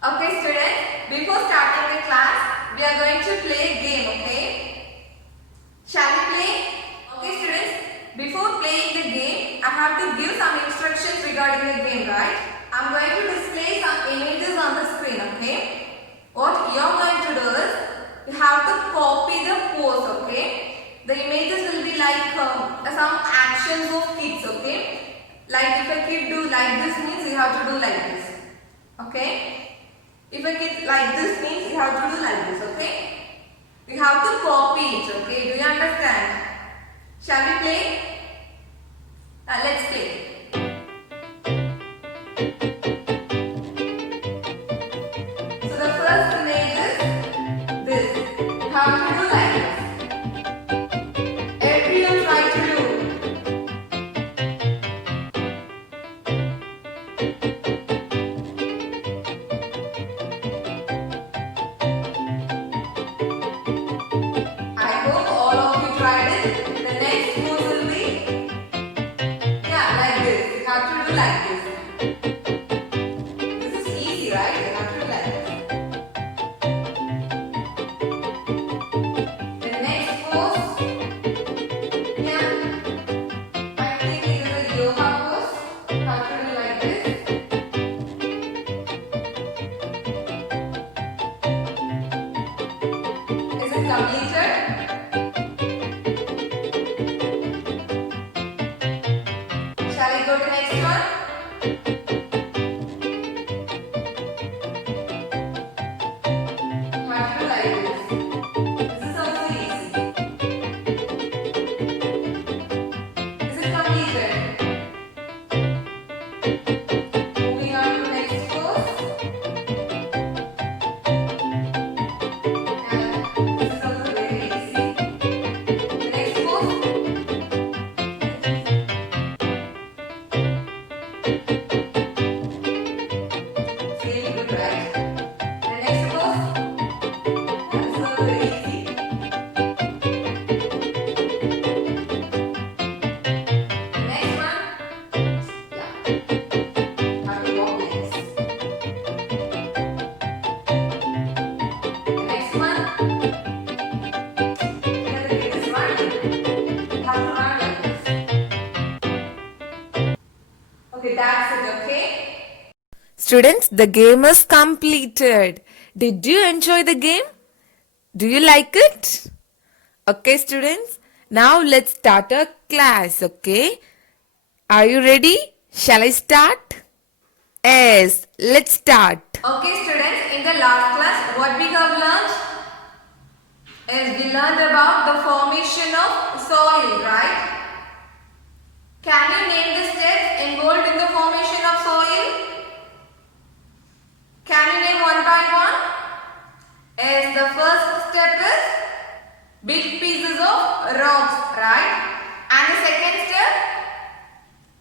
Okay students, before starting the class, we are going to play a game, okay? Shall we play? Okay students, before playing the game, I have to give some instructions regarding the game, right? I am going to display some images on the screen, okay? What you are going to do is, you have to copy the pose, okay? The images will be like some actions of kids, okay? Like if a kid do like this means you have to do like this, okay? If a kid like this means you have to do like this, okay? You have to copy it, okay? Do you understand? Shall we play? Let's play. So the first image is this. You have to do like this. Everyone try to do. I hope all of you tried it. The next move will be, like this. You have to do like this. This is easy, right? You have to do like this. The next pose, I think it is a yoga pose. You have to do like this. Is it completed? Shall we go to next one? You have to do like this. This is also easy. Is it completed? Moving on to next pose. This is also very easy. The next pose. It's really good, right? The next pose. This is also very easy. The next one. Have to walk like this. The next one. Here it is running. You have to run like this. Okay, that's it, okay? Students, the game is completed. Did you enjoy the game? Do you like it? Okay, students, now let's start our class, okay? Are you ready? Shall I start? Yes, let's start. Okay students, in the last class, what we have learned is we learned about the formation of soil, right? Can you name the steps involved in the formation of soil? Can you name one by one? As the first step is big pieces of rocks, right? And the second step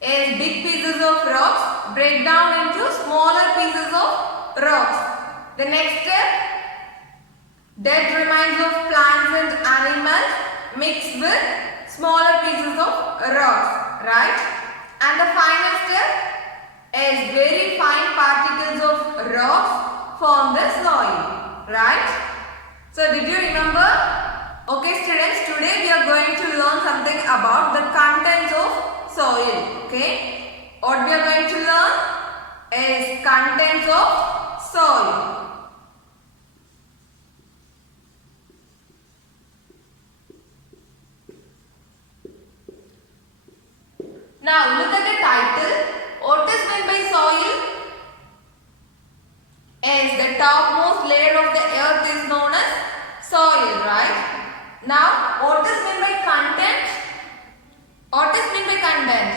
is big pieces of rocks break down into smaller pieces of rocks. The next step, dead remains of plants and animals mixed with smaller pieces of rocks, right? And the final step is very fine particles of rocks form the soil, right? So did you remember? Okay students, today we are going to learn something about the contents of soil, okay? What we are going to learn is contents of soil. Now look at the title. What is meant by soil? Is the topmost layer of the earth is known as soil, right? Now what is meant by content? What is meant by content?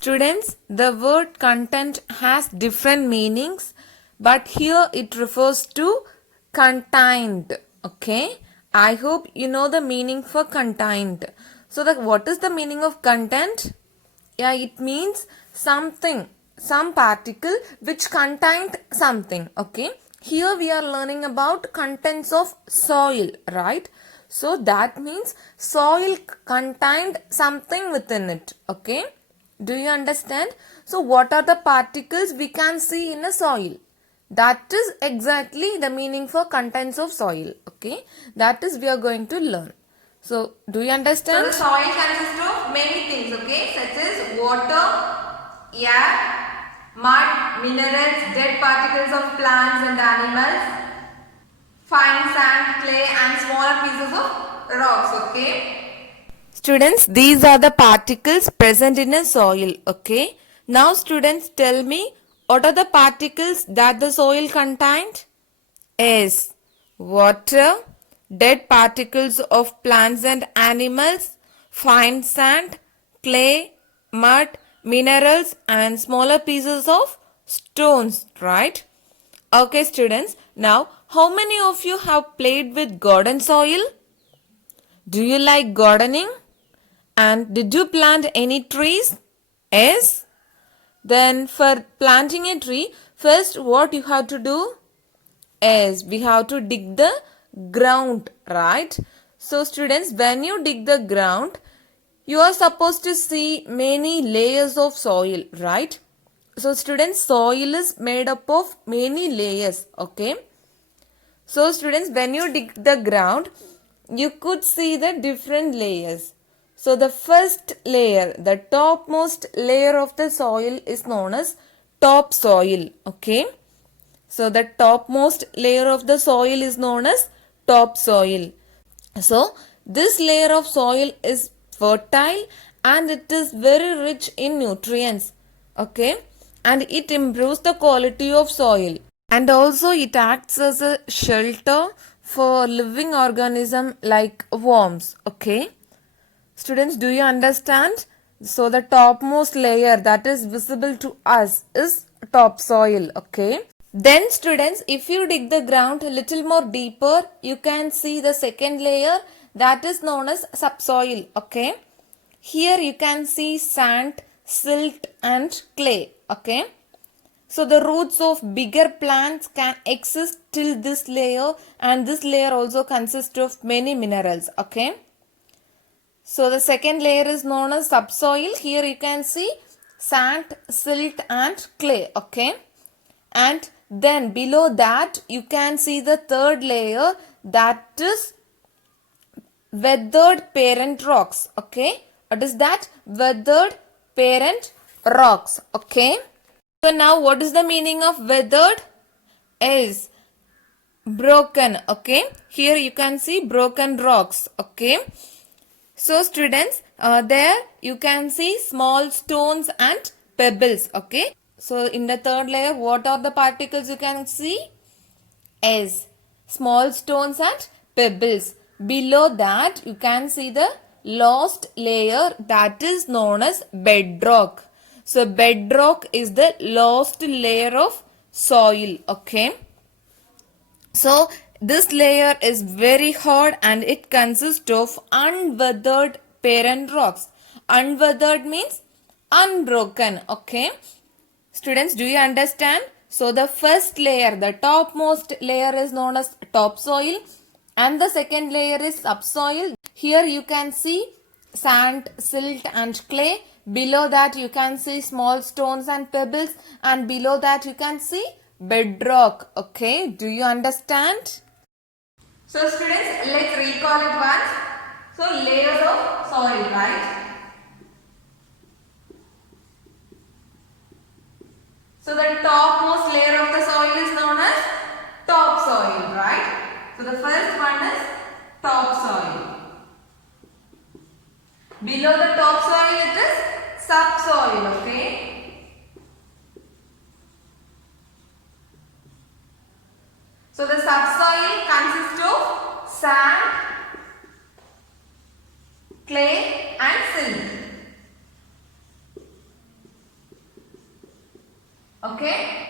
Students, the word content has different meanings, but here it refers to contained, okay? I hope you know the meaning for contained. So what is the meaning of content? Yeah, it means something, some particle which contained something, okay? Here we are learning about contents of soil, right? So that means soil contained something within it, okay? Do you understand? So what are the particles we can see in a soil? That is exactly the meaning for contents of soil. Okay, that is we are going to learn. So do you So understand? the soil consists of many things, okay, such as water, air, mud, minerals, dead particles of plants and animals, fine sand, clay and smaller pieces of rocks, okay. Students, these are the particles present in a soil. Okay. Now students, tell me, what are the particles that the soil contained? Is water, dead particles of plants and animals, fine sand, clay, mud, minerals and smaller pieces of stones, right? Okay students, now how many of you have played with garden soil? Do you like gardening? And did you plant any trees? Yes. Then for planting a tree, first what you have to do? Yes, we have to dig the ground, right? So students, when you dig the ground, you are supposed to see many layers of soil, right? So students, soil is made up of many layers, okay? So students, when you dig the ground, you could see the different layers. So the first layer, the topmost layer of the soil is known as topsoil, okay? So the topmost layer of the soil is known as topsoil. So this layer of soil is fertile and it is very rich in nutrients. Okay. And it improves the quality of soil. And also it acts as a shelter for living organism like worms. Okay. Students, do you understand? So the topmost layer that is visible to us is topsoil. Okay. Then students, if you dig the ground a little more deeper, you can see the second layer that is known as subsoil. Okay. Here you can see sand, silt and clay. Okay. So the roots of bigger plants can exist till this layer, and this layer also consists of many minerals. Okay. So the second layer is known as subsoil. Here you can see sand, silt and clay. Okay. And then below that you can see the third layer, that is weathered parent rocks. Okay. What is that? Weathered parent rocks. Okay. So now what is the meaning of weathered? Is broken. Okay. Here you can see broken rocks. Okay. So students, there you can see small stones and pebbles. Okay. So in the third layer, what are the particles you can see? Is small stones and pebbles. Below that you can see the last layer that is known as bedrock. So bedrock is the last layer of soil. Okay. So this layer is very hard and it consists of unweathered parent rocks. Unweathered means unbroken. Okay. Students, do you understand? So the first layer, the topmost layer is known as topsoil and the second layer is subsoil. Here you can see sand, silt and clay. Below that you can see small stones and pebbles, and below that you can see bedrock. Okay, do you understand? So students, let's recall it once. So layers of soil, right? So the topmost layer of the soil is known as topsoil, right? So the first one is topsoil. Below the topsoil it is subsoil, okay? So the subsoil consists of sand, clay and silt. Okay?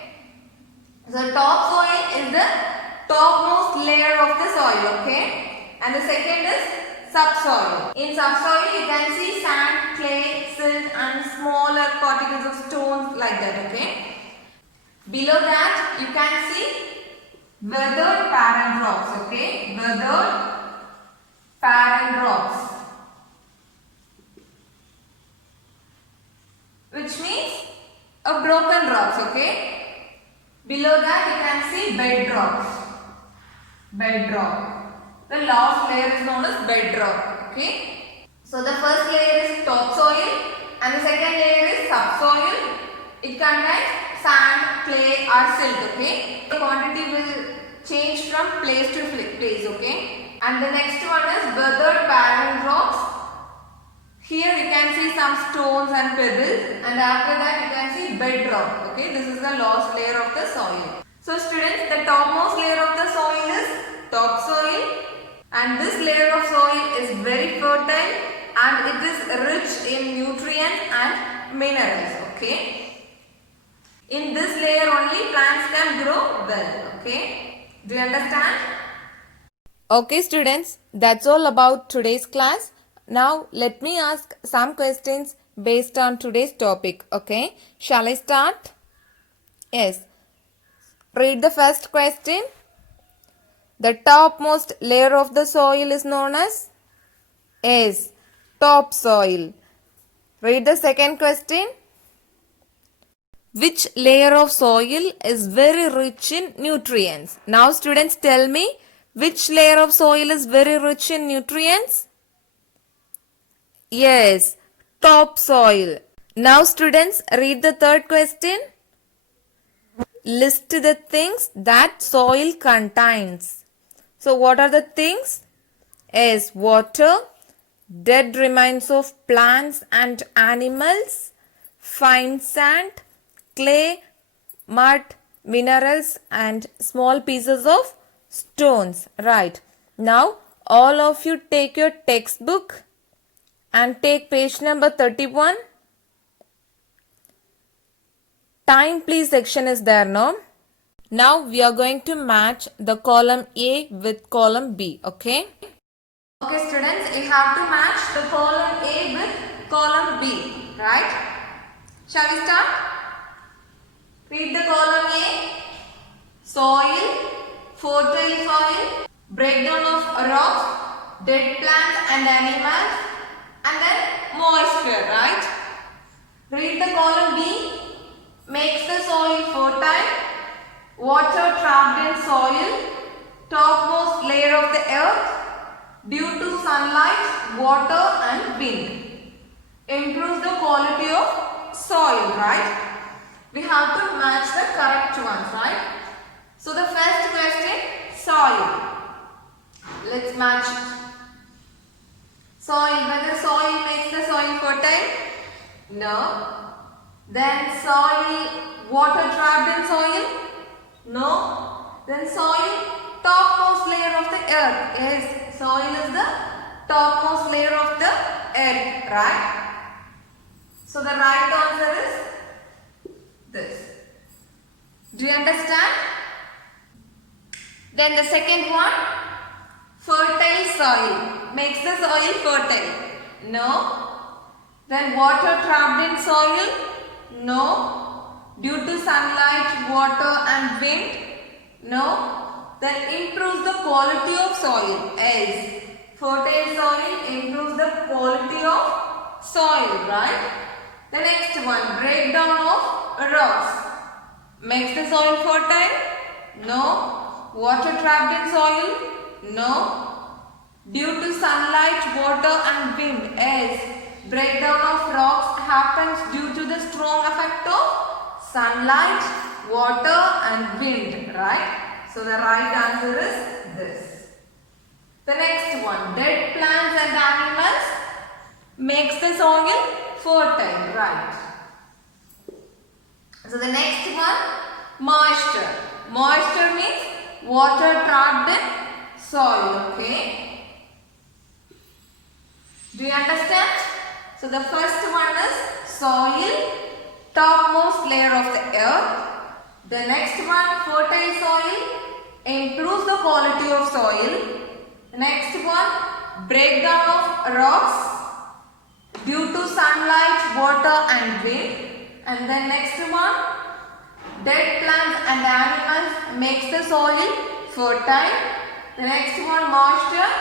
So topsoil is the topmost layer of the soil, okay? And the second is subsoil. In subsoil you can see sand, clay, silt and smaller particles of stones like that, okay? Below that you can see weathered parent rocks, okay? Weathered parent rocks. which means a broken rocks, okay? Below that you can see bedrocks. Bedrock. The last layer is known as bedrock, okay? So the first layer is topsoil and the second layer is subsoil. It contains sand, clay or silt, okay? The quantity will change from place to place, okay? And the next one is weathered barren rocks. Here you can see some stones and pebbles, and after that you can see bedrock, okay? This is the last layer of the soil. So students, the topmost layer of the soil is topsoil, and this layer of soil is very fertile and it is rich in nutrients and minerals, okay? In this layer only plants can grow well, okay? Do you understand? Okay students, that's all about today's class. Now let me ask some questions based on today's topic, okay? Shall I start? Yes. Read the first question. The topmost layer of the soil is known as? Yes, topsoil. Read the second question. Which layer of soil is very rich in nutrients? Now students tell me, which layer of soil is very rich in nutrients? Yes, topsoil. Now students, read the third question. List the things that soil contains. So what are the things? Yes, water, dead remains of plants and animals, fine sand, clay, mud, minerals and small pieces of stones. Right. Now all of you take your textbook and take page number 31. Time please section is there, no? Now we are going to match the column A with column B, okay? Okay students, you have to match the column A with column B, right? Shall we start? Read the column A. Soil, fertile soil, breakdown of rocks, dead plants and animals, and then moisture, right? Read the column B. Makes the soil fertile, water trapped in soil, topmost layer of the earth, due to sunlight, water and wind. Improves the quality of soil, right? We have to match the correct ones, right? So the first question, soil. Let's match it. Soil, whether soil makes the soil fertile? No. Then soil, water trapped in soil? No. Then soil, topmost layer of the earth. Yes, soil is the topmost layer of the earth, right? So the right answer is this. Do you understand? Then the second one, fertile soil. Makes the soil fertile? No. Then water trapped in soil? No. Due to sunlight, water and wind? No. Then improves the quality of soil. Yes. Fertile soil improves the quality of soil, right? The next one, breakdown of rocks. Makes the soil fertile? No. Water trapped in soil? No. Due to sunlight, water and wind? Yes. Breakdown of rocks happens due to the strong effect of sunlight, water and wind, right? So the right answer is this. The next one, dead plants and animals makes the soil fertile, right? So the next one, moisture. Moisture means water trapped in soil, okay? Do you understand? So the first one is soil, topmost layer of the earth. The next one, fertile soil, improves the quality of soil. The next one, breakdown of rocks due to sunlight, water and wind. And then next one, dead plants and animals makes the soil fertile. The next one, moisture,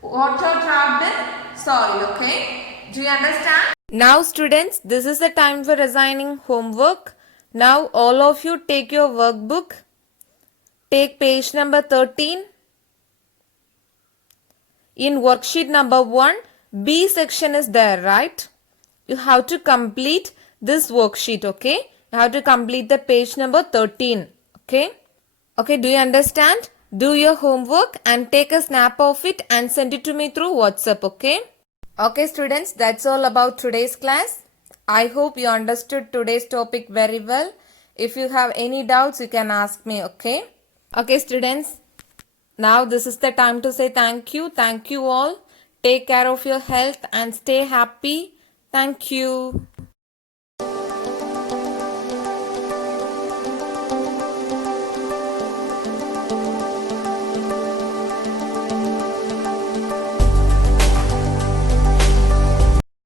water trapped in soil, okay? Do you understand? Now students, this is the time for assigning homework. Now all of you take your workbook. Take page number 13. In worksheet number 1, B section is there, right? You have to complete this worksheet, okay? You have to complete the page number 13, okay? Okay, do you understand? Do your homework and take a snap of it and send it to me through WhatsApp, okay? Okay students, that's all about today's class. I hope you understood today's topic very well. If you have any doubts, you can ask me, okay? Okay students, now this is the time to say thank you. Thank you all. Take care of your health and stay happy. Thank you.